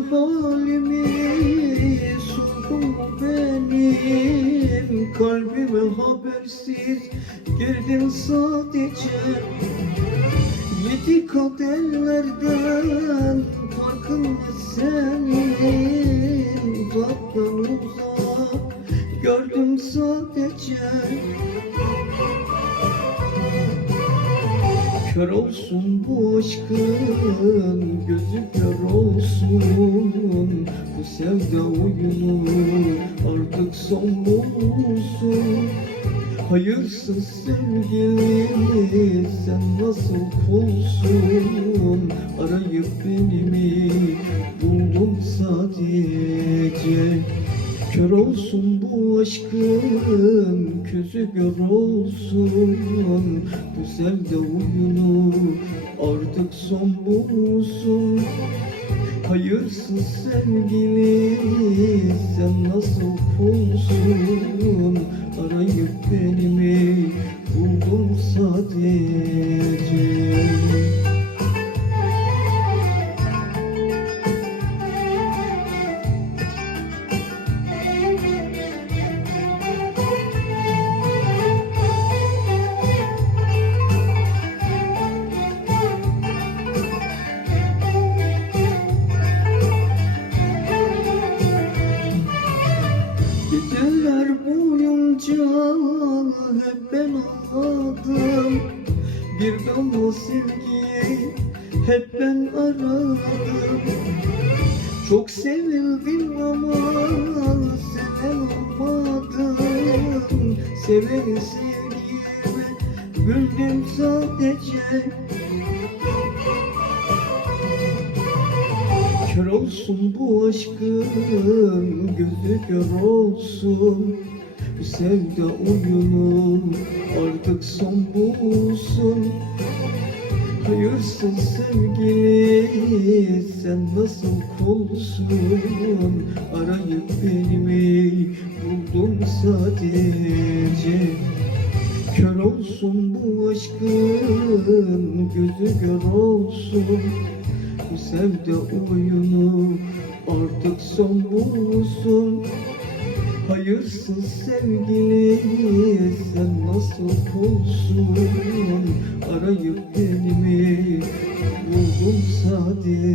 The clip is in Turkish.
halimi Sukum benim. Kalbime habersiz Girdin sadece Yedi kat ellerden Farkın ne senin? Uzaktan uzak Gördüm sadece Kör olsun bu aşkın Gözü kör olsun sevda oyunu artık son bulsun. Hayırsız sevgili sen nasıl kulsun? Arayıp beni mi buldun sadece. Kör olsun bu aşkın, közü gör olsun. Bu sevda oyunu artık son bulsun Hayırsız sevgili sen nasıl kulsun hep ben ağladım Bir damla sevgiyi hep ben aradım. Çok sevildim ama seven olmadım. Seveni sevgime güldüm sadece. Kör olsun bu aşkın, gözü kör olsun Bu sevda oyunu artık son bulsun. Hayırsız sevgili sen nasıl kulsun Arayıp beni mi buldun sadece. Kör olsun bu aşkın, gözü kör olsun. Bu sevda oyunu artık son bulsun Hayırsız sevgili sen nasıl olsun? Arayıp beni mi buldum sadece.